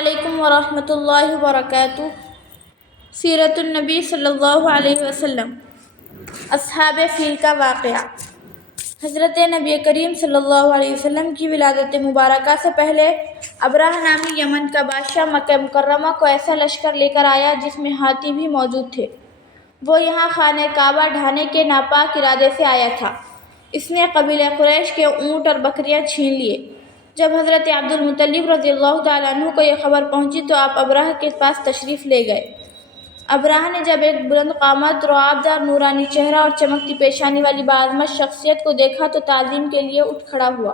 علیکم ورحمۃ اللہ وبرکاتہ۔ سیرت النبی صلی اللہ علیہ وسلم، اصحاب فیل کا واقعہ۔ حضرت نبی کریم صلی اللہ علیہ وسلم کی ولادت مبارکہ سے پہلے ابرہہ نامی یمن کا بادشاہ مکہ مکرمہ کو ایسا لشکر لے کر آیا جس میں ہاتھی بھی موجود تھے۔ وہ یہاں خانہ کعبہ ڈھانے کے ناپاک ارادے سے آیا تھا۔ اس نے قبیلہ قریش کے اونٹ اور بکریاں چھین لیے۔ جب حضرت عبد المطلب رضی اللہ تعالیٰ عنہ کو یہ خبر پہنچی تو آپ ابرہہ کے پاس تشریف لے گئے۔ ابرہہ نے جب ایک بلند قامت، رعبدار نورانی چہرہ اور چمکتی پیشانی والی باعظمت شخصیت کو دیکھا تو تعظیم کے لیے اٹھ کھڑا ہوا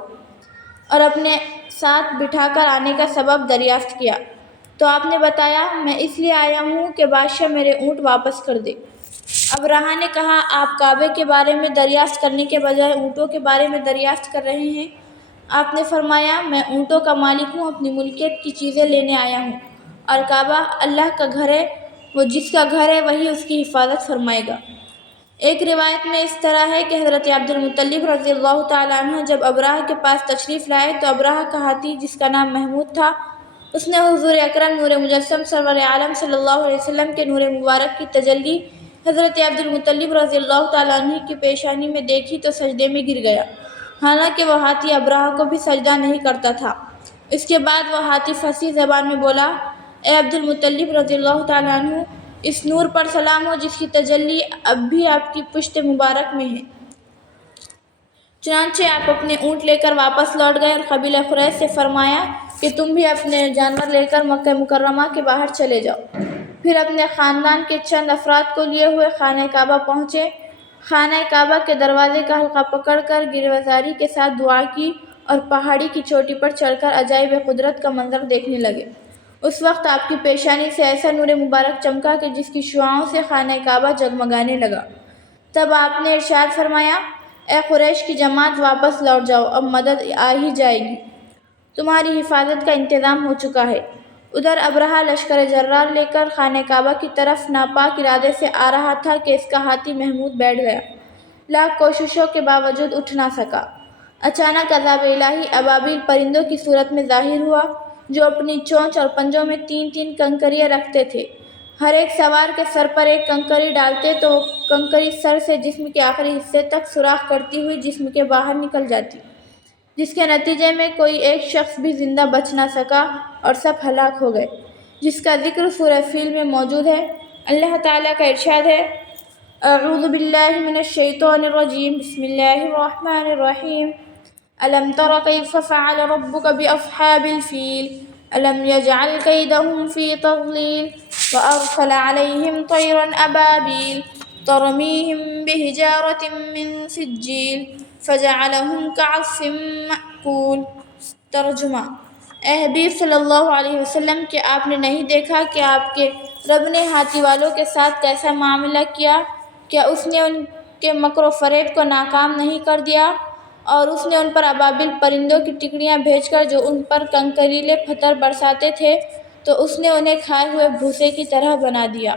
اور اپنے ساتھ بٹھا کر آنے کا سبب دریافت کیا تو آپ نے بتایا، میں اس لیے آیا ہوں کہ بادشاہ میرے اونٹ واپس کر دے۔ ابرہہ نے کہا، آپ کعبے کے بارے میں دریافت کرنے کے بجائے اونٹوں کے بارے میں دریافت کر رہے ہیں؟ آپ نے فرمایا، میں اونٹوں کا مالک ہوں، اپنی ملکیت کی چیزیں لینے آیا ہوں، اور کعبہ اللہ کا گھر ہے، وہ جس کا گھر ہے وہی اس کی حفاظت فرمائے گا۔ ایک روایت میں اس طرح ہے کہ حضرت عبد المطلب رضی اللہ تعالیٰ عنہ جب ابرہہ کے پاس تشریف لائے تو ابرہہ کا ہاتھی جس کا نام محمود تھا، اس نے حضور اکرم نور مجسم سرور عالم صلی اللہ علیہ وسلم کے نور مبارک کی تجلی حضرت عبد المطلب رضی اللہ تعالیٰ عنہ کی پیشانی میں دیکھی تو سجدے میں گر گیا، حالانکہ وہ ہاتھی ابرہہ کو بھی سجدہ نہیں کرتا تھا۔ اس کے بعد وہ ہاتھی فصیح زبان میں بولا، اے عبد المطلب رضی اللہ تعالیٰ عنہ، اس نور پر سلام ہو جس کی تجلی اب بھی آپ کی پشت مبارک میں ہے۔ چنانچہ آپ اپنے اونٹ لے کر واپس لوٹ گئے اور قبیلہ قریش سے فرمایا کہ تم بھی اپنے جانور لے کر مکہ مکرمہ کے باہر چلے جاؤ۔ پھر اپنے خاندان کے چند افراد کو لیے ہوئے خانہ کعبہ پہنچے۔ خانہ کعبہ کے دروازے کا حلقہ پکڑ کر گروزاری کے ساتھ دعا کی اور پہاڑی کی چوٹی پر چڑھ کر عجائب قدرت کا منظر دیکھنے لگے۔ اس وقت آپ کی پیشانی سے ایسا نور مبارک چمکا کہ جس کی شعاعوں سے خانہ کعبہ جگمگانے لگا۔ تب آپ نے ارشاد فرمایا، اے قریش کی جماعت، واپس لوٹ جاؤ، اب مدد آ ہی جائے گی، تمہاری حفاظت کا انتظام ہو چکا ہے۔ ادھر ابرہہ لشکر جرار لے کر خانہ کعبہ کی طرف ناپاک ارادے سے آ رہا تھا کہ اس کا ہاتھی محمود بیٹھ گیا، لاکھ کوششوں کے باوجود اٹھ نہ سکا۔ اچانک عذاب الہی ابابیل پرندوں کی صورت میں ظاہر ہوا جو اپنی چونچ اور پنجوں میں 3 کنکریاں رکھتے تھے۔ ہر ایک سوار کے سر پر ایک کنکری ڈالتے تو وہ کنکری سر سے جسم کے آخری حصے تک سوراخ کرتی ہوئی جسم کے باہر نکل جاتی، جس کے نتیجے میں کوئی ایک شخص بھی زندہ بچ نہ سکا اور سب ہلاک ہو گئے، جس کا ذکر سورہ فیل میں موجود ہے۔ اللہ تعالیٰ کا ارشاد ہے، اعوذ باللہ من الشیطان الرجیم، بسم اللہ الرحمن الرحیم، الم تر کیف فعل ربک باصحاب الفیل، الم یجعل کیدہم فی تضلیل، وارسل علیہم طیرا ابابیل ترمیہم بحجارۃ من سجیل فجعلہم کعصف مأکول۔ ترجمہ، اے حبیب صلی اللہ علیہ وسلم، کہ آپ نے نہیں دیکھا کہ آپ کے رب نے ہاتھی والوں کے ساتھ کیسا معاملہ کیا؟ کیا اس نے ان کے مکر و فریب کو ناکام نہیں کر دیا؟ اور اس نے ان پر ابابیل پرندوں کی ٹکڑیاں بھیج کر جو ان پر کنکریلے پتھر برساتے تھے تو اس نے انہیں کھائے ہوئے بھوسے کی طرح بنا دیا۔